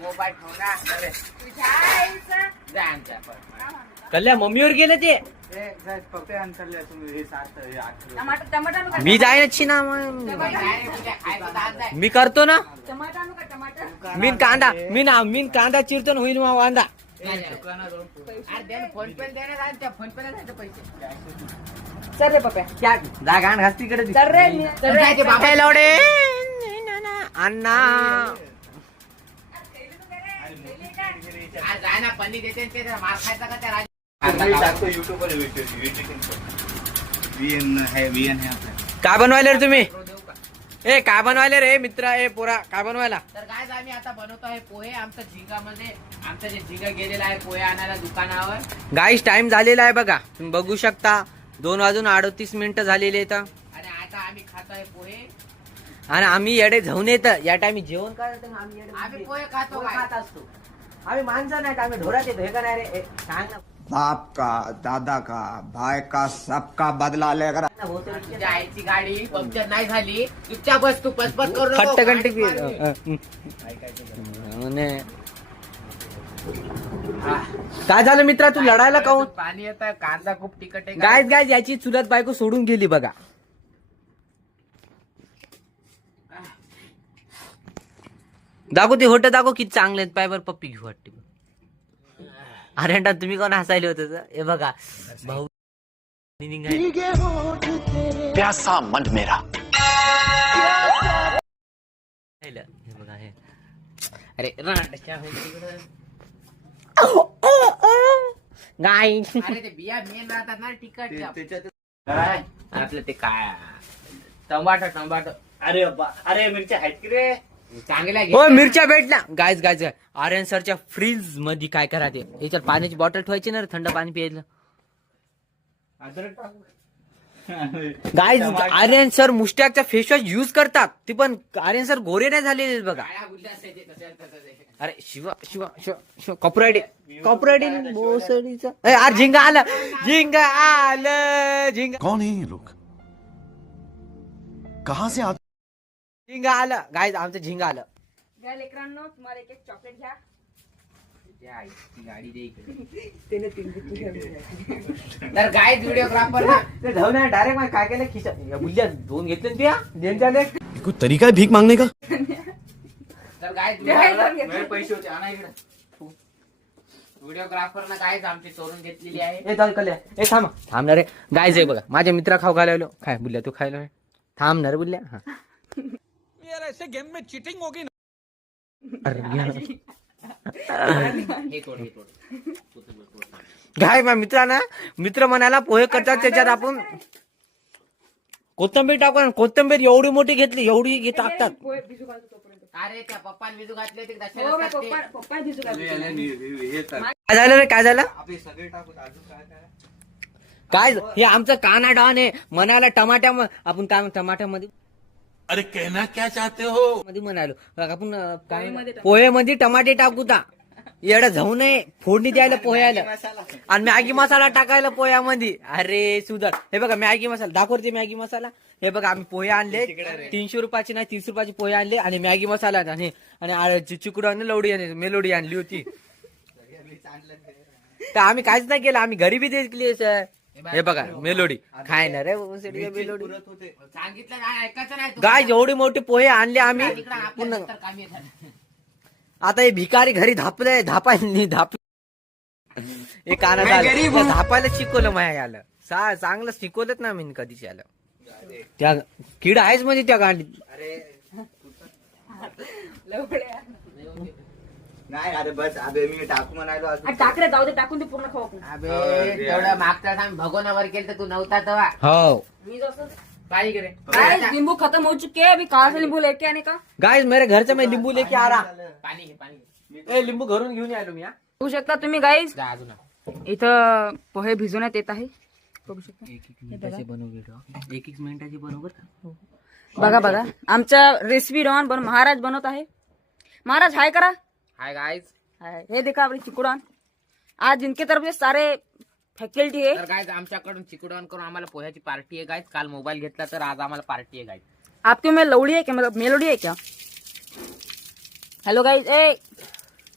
Mobile कल्ल्या मम्मीवर गेले ते मी जायची ना मी करतो ना मी कांदा चिरतो ना होईल मग वांदा फोन पे देणार त्या फोन पे द्यायचे पैसे. चल रे पप्या जा गाण घास तिकडे चल रे बाबा लवडे अण्णा जाना पन्नी देते ते मार खायचा का त्या काय बनवायले रे तुम्ही ए काय बनवायले रे मित्र ए पोरा काय बनवायला. तर काय आम्ही आता बनवतो आहे पोहे. आमच्या झिंगामध्ये आमचा जे झिंगा गेलेला आहे पोहे आणायला दुकानावर. गाईस टाइम झालेला आहे बघा तुम्ही बघू शकता 2:38 झालेले आहेत आणि आता आम्ही खातो आहे पोहे आणि आम्ही येडे जाऊन येत या टाइमी जेवण काय आम्ही पोहे खातो काय? खात असतो आम्ही माणसं नाही आम्ही ढोरात येतो हे का नाही रे सांग ना बाप का दादा का भाई का सबका बदला लेकर तुझ्या आईची गाडी पंक्चर नाही झाली चुपचाप बस तू पचपच करू नको. खट्ट कंटी काय झालं मित्रा तू लढायला काऊन पाणी येत कांदा खूप तिखट आहे. गायज याची चुलत बायको सोडून गेली बघा. दाखव ते होट दाखव किती चांगले आहेत पायवर पप्पी घेऊ वाटते. अरे तुम्ही कोण हसायले होते हे बघा भाऊ प्यासा मन मेरा हे बघा हे अरे गाय अरे ते बिया मेन राहतात ना तिखट आपलं ते काय टमाटर अरे मिरच्या आहेत की रे चांगल्या हो मिरच्या भेटल्या गायज आर्यन सरच्या फ्रीज मध्ये काय करा ते याच्यात पाण्याची बॉटल ठेवायची ना रे थंड पाणी प्यायला. गायज आर्यन सर मुस्टॅकचा फेसवॉश युज करतात ते पण आर्यन सर गोरे नाही झालेले बघा. अरे शिवा शिवा शिवा शिवा कॉपरायडी बोसडीचा अरे झिंगा आलं कौन है ये लोग कहाँ से आते झिंगा आलं गायज आमचं झिंगा आलं. घ्या लेकरांनो तुम्हाला एक चॉकलेट घ्या. गाडी दे तर काय व्हिडिओग्राफर ना ते जाऊ ना डायरेक्ट काय केलं खिशा बुल्ल्या दोन घेतले त्या देणच्याले कोई तरीका है भीख मांगने का तर काय पैसे होते आणा इकडे व्हिडिओग्राफर ना कायच आमची चोरून घेतलेली आहे. ए चाल कल्या ए थांब ना रे गायज आहे बघा माझ्या मित्रा खाऊ घालायलो काय बुल्ल्या तू खायला थांब ना रे बुल्ल्या हा यार ऐसे गेम में चीटिंग होगी ना. अरे हे तोड गाय मा मित्र म्हणाला पोहे करतात त्याच्यात आपण कोथंबीर टाकू कोथंबीर एवढी मोठी घेतली एवढी टाकतात. पोहे भिजू घालतो तोपर्यंत. अरे त्या पप्पान भिजू घातले ते हो बाई, पप्पा भिजू घालतो. काय झालं रे काय झालं काय हे आमचं काना डॉन आहे म्हणाला टमाट्या आपण काय टमाट्यामध्ये अरे कहना क्या चाहते हो मध्ये म्हणालो आपण पोहेमध्ये टमाटे टाकू ता येडा जाऊ नये फोडणी द्यायला पोह्याला आणि मॅगी मसाला टाकायला पोह्यामध्ये. अरे सुधर हे बघा मॅगी मसाला दाखवते मॅगी मसाला हे बघा आम्ही पोहे आणले 300 रुपयाची नाही 30 रुपयाची पोहे आणले आणि मॅगी मसाला आणि चिकुड आणि लवडी आणि मेलोडी आणली होती. तर आम्ही काहीच नाही केलं आम्ही घरी बी देखली सर हे बघा मेलोडी खाय ना रे मेलोडी सांगितलं काय ऐकायचं नाही गाय एवढी मोठी पोहे आणले आम्ही पुन्हा आता हे भिकारी घरी धापायला हे काना धापायला शिकवलं माया आलं चांगलं शिकवलंच ना मी कधीच आलं त्या किड आहेच म्हणजे त्या गांडीत. नाही अरे बस अबे मी टाकू म्हणालो टाकरे जाऊ दे टाकून ते पूर्ण खाऊ आपण. अबे तेवढं मागच्या आम्ही भगवनावर केलं तर तू नव्हता तेव्हा हो मी जसं पाणी करे गाइस नींबू खत्म हो चुके हैं. अभी कहाँ से नींबू लेके आने का. गाइस मेरे घर से मैं लिंबू लेके आ रहा पाणी घे पाणी घे. ए लिंबू घरून घेऊन आलो मी. बघू शकता तुम्ही गाइस जा अजून इथं पोहे भिजवण्यात येत आहे. बघू शकता एक मिनिटाची बरोबर बघा आमच्या रेसिपी डॉन महाराज बनवत आहे. महाराज हाय करा. Hi guys hi. हे देखा अपनी चिकुड़ान आज इनके तरफ से सारे फॅकल्टी आहे. तर गाईज आमच्याकडून चिकडॉन करून आम्हाला पोह्याची पार्टी आहे गाईज. काल मोबाईल घेतला तर आज आम्हाला पार्टी आहे गाईज. आपके में लवड़ी है क्या, मतलब मेलोडी है क्या? Hello guys. ए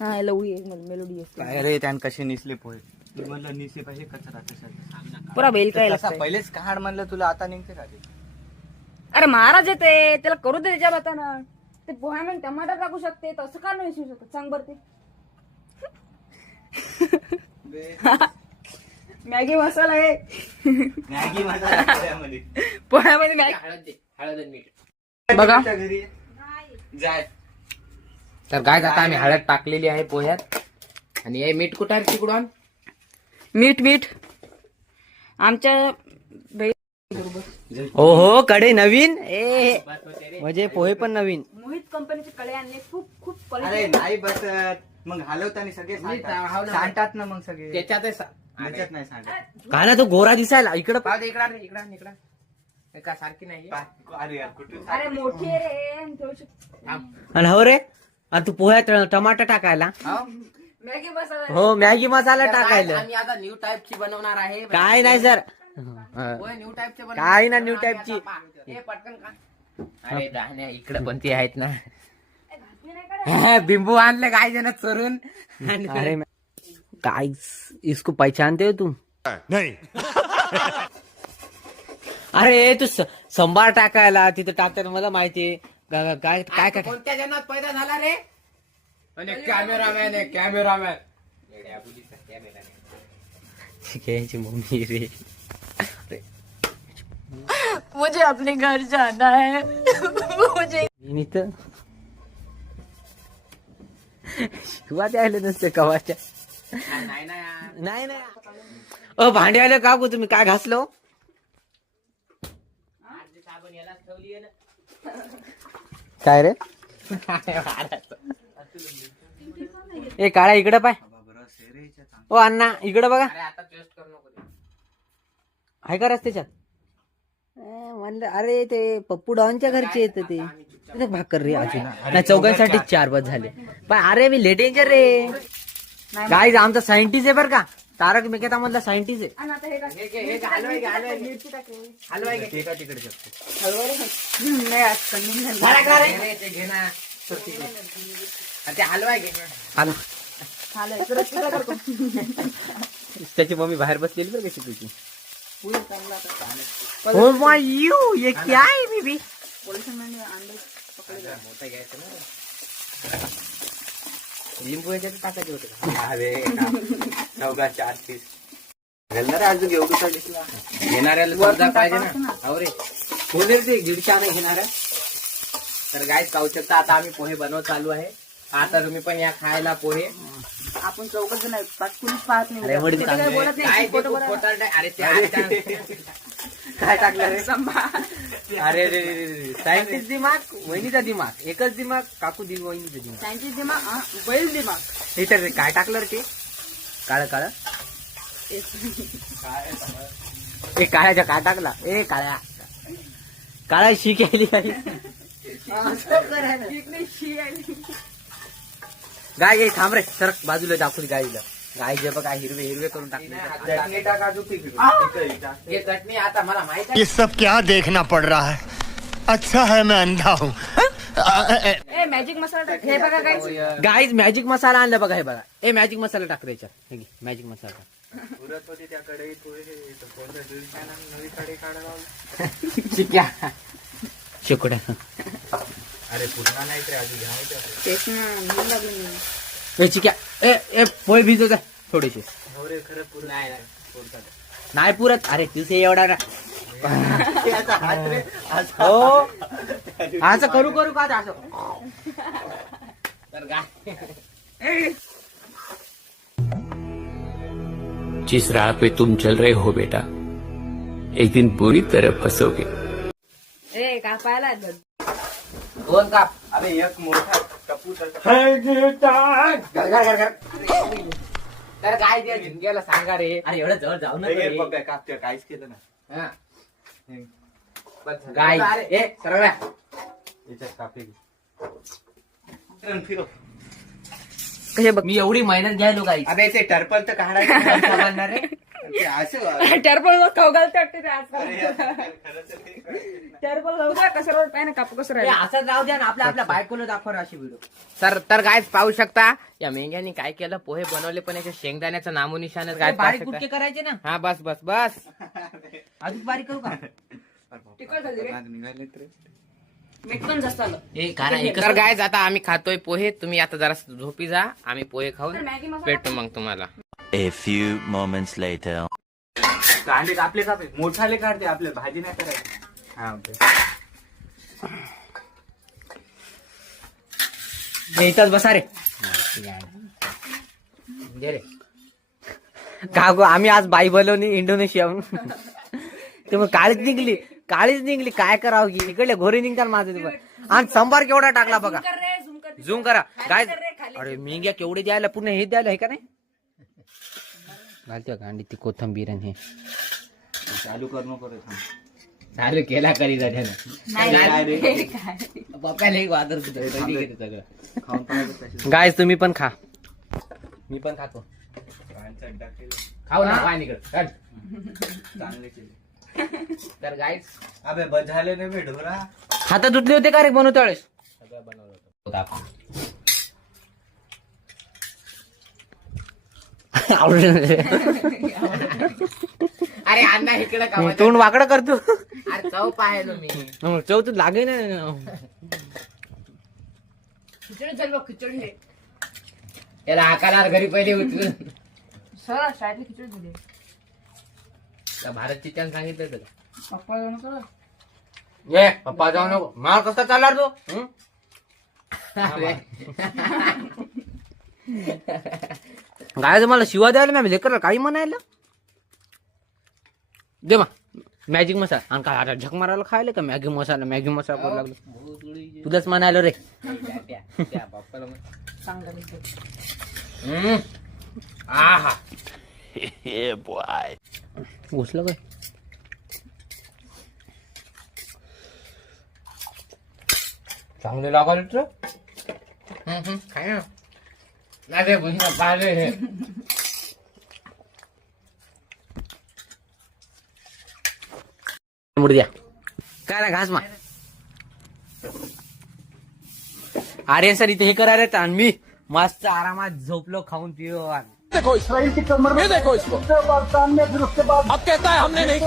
हाँ लवड़ी है, मेलोडी है. काय रे त्यान कसे निसले पोहे म्हणलं निसले पाहिजे कचरा कशाला पूरा बेल काय कसा लागतंय. पहिलेच काढ म्हणलं तुला आता निघते का ते अरे महाराज येते त्याला करू दे त्याच्या बताना. ते पोह्यामध्ये टमाटर टाकू शकते तसं का नाही शिवू शकत सांग बरं ते. मॅगी मसाला आहे. मॅगी मसाला पोह्यामध्ये. पोह्यामध्ये मॅगी. हळद आणि मीठ बघा घरी जाय. तर गाईज आता आम्ही हळद टाकलेली आहे पोह्यात. आणि हे मीठ कुठं आहे चिकडॉन? मीठ आमच्या ओहो कडे नवीन ए म्हणजे पोहे पण नवीन. मोहित कंपनीचे कडे आणले. खूप अरे क्वालिटी. नाही बसत मग हलवताना सगळे सांडतात ना मग सगळे त्याच्यात त्याच्यात नाही सांडत. का ना तो गोरा दिसायला इकडं इकडं का सारखी नाही अरे यार कुठे अरे मोठी आहे रे आणि थोडीशी आणि हो रे आणि तू पोह्यात टमाटर टाकायला. मॅगी मसाला. हो मॅगी मसाला टाकायला. आम्ही आता न्यू टाईपची बनवणार आहे. काय नाही सर न्यू टाईपचे काय ना न्यू टाईपची. हे पटकन का अरे दाहण्या इकडे पण ते आहेत ना. बिंबू आणले काय जण चोरून. अरे काय इसको पहचानते हो तुम? नहीं. अरे तू संभार टाकायला तिथं टाकतात मला माहितीये. काय काय काय कोणत्या जन्मात पैदा झाला रे? कॅमेरामॅन आहे कॅमेरामॅन. यांची मम्मी रे. मुझे अपने घर जाना है. मुझे इथं शिवा द्यायला नसते कवाच्या. नाही ना नाही नाही भांडे आले का तुम्ही काय घासलो? साबण याला ठेवली आहे ना. काय रे ए काळा इकडे पाय. ओ अण्णा इकडे बघा. अरे आता टेस्ट करू नको ते. आहे का रस्त्याच्यात? म्हणलं अरे ते पप्पू डॉनच्या घरचे येत ते भाकर रे अजून नाही. चौघांसाठी 4 बस झाले. पण अरे मी लेट डेंजर रे. गाईज आमचा सायंटिस्ट आहे बरं का. तारक मेहता मधला सायंटिस्ट आहे. आणि आता हे काय? मिरची टाकली. हलवाय ते का तिकडे शकतो. नाही आज कंडिंग झाली. ते घे ना. ते हलवाय घे. झालं इकडं तिकडं करतो. त्याची मम्मी बाहेर बसलेली बरं कशी तुझी. पुढे चांगला आता. ओ माय यू ये क्या है बेबी? पोलिसांनी अंडे पकडले. मोठं घ्यायचं ना. लिंबू याच्यात टाकायचे होते. अरे 4 पीस घालणार अजून एवढा दिसला. घेणाऱ्याला समजा पाहिजे ना. अरे कोण ते दीडच्या नाही घेणार. तर गाईस खाऊ शकता. आता आम्ही पोहे बनवत चालू आहे. आता तुम्ही पण या खायला पोहे. आपण चौघच जण आहेत. कुणीच पाहत नाही. अरे वडील ते काय चांगले. बोलत काय नाही. ते खोटं खूप बोलत खोटारडं आहे. अरे ते काय टाकलं रे? संभा. अरे रे सायंटिस्ट दिमाग वहिनीचा दिमाग एकच दिमाग काकू वहिनीचा दिमाग. त्यांची दिमाग बैल दिमाग. हे तर रे, काय टाकलं रे ते काळ काळ ए काळ्याच्या काय टाकला ए काळ्या काळा शी केली गाय ये थांब रे सर बाजूला दाखवली गाईला. गाय जे बघा हिरवे हिरवे करून टाकले. चटणी टाका हे चटणी आता मला माहित आहे. ये सब क्या देखना पड़ रहा है. अच्छा है मैं अंधा हूँ. ए मॅजिक मसाला टाक. हे बघा काय गाईज मॅजिक मसाला आणला बघा. हे बघा ए मॅजिक मसाला टाक त्याच्यात. हे घे, मॅजिक मसाला टाक. चिक्या. शेकोड्या तेच ना म्हणून लागलं मी. ए चिक्या ए ए पोहे भिजवत आहे थोडेसे. नाही पुरत. अरे तुझे एवढा ना हो असं करू करू का असं. तर गाय जिस राह पे तुम चल रहे हो बेटा, एक दिन बुरी तरह फंसोगे. ए का पाहिला 2 काप. अरे एक मोठा टपूस तर गाय द्या झिंग्याला सांगा रे. अरे एवढं जवळ जाऊ नका कापते काहीच केलं ना. हा. गाय ए सरळ याच्यात कापे फिरो. कसे बघ. मी एवढी मेहनत घ्यायलो गाई. अबे ते टर्पल तर काढायचं. टर्बल खाऊ घालते वाटते ते आजकाल. टर्बल खाऊ द्या कसं काय ना कापू कसं राहिलं. असंच राहू द्या ना, आपल्या बायकोला दाखवा अशी व्हिडिओ. तर गायज पाहू शकता या मेंग्यानी काय केलं, पोहे बनवले पण याच्या शेंगदाण्याचं नामोनिशाणच काय बारीक गुटके करायचे ना. हा बस बस बस. अजून बारीक करू का? तिखट झाली रे. मीठ पण जास्त आलं. तर गायज आता आम्ही खातोय पोहे. तुम्ही आता जरा झोपी जा, आम्ही पोहे तर खाऊन मॅगी मसाला भेटतो मग तुम्हाला. A few moments later. कांदे कापले मोठाले काढते आपल्या भाजी नाही करायची. हा इथंच बसा रे. दे रे. का गो आम्ही आज बाई बोलवली इंडोनेशियाहून. ते मग काळीच निघली काय करावं की इकडले घोरी निघतात माझं ते. आणि संभार केवढा टाकला बघा. कर रे, झूम कर. झूम करा काय. कर रे, खाली. अरे मेंग्या केवढे द्यायला, पुन्हा हे द्यायला आहे का नाही. घालतो गांडी ती कोथंबीर आणि हे. चालू कर नको रे. चालू केला करी जाण्यानं. नाही. काय? पप्पाला एक वादर सगळं. खाऊन पाहिजे गायज तुम्ही पण खा. मी पण खातो. खाऊ ना पाणी कर. चांगले केले. तर गाईज अबे बस झाले नाही भेट बरा. हात धुतले होते का रे बनवते वेळेस. सगळं बनवलं होतं आपण. अरे अण्णा इकडे का तोंड वाकडं करतो. अरे चव पाहिलो मी. चौथ लागे ना. खिचडी झाली बघ, खिचडी आहे. त्याला हाकाला घरी पहिले उचलून. सरळ शाळेतली खिचडी झाली. त्या भारत चिकन सांगितलं तुला. पप्पा जाऊन करा. ये पप्पा जाऊ नको. माल कसा चालणार तो. गाय मला शिवा द्यायला मी लेकर काही म्हणायला. दे मा मॅजिक मसाला. आणि काय आता झक मारायला खायला का मॅगी मसाला करू लागलो. तुलाच म्हणायलो रे. त्या पप्पाला म्हण. चांगलं आहा Yeah, boy. घुसलं काय. चांगले लागल तर काय ना. नाही रे भुजना पाहिले रे. मुडद्या काय ना घास मा. अरे सर इथे हे करायला आणि मी मस्त आरामात झोपलो खाऊन पिऊन. देखो इसको, ये देखो इसको. अब कहता है हमने नहीं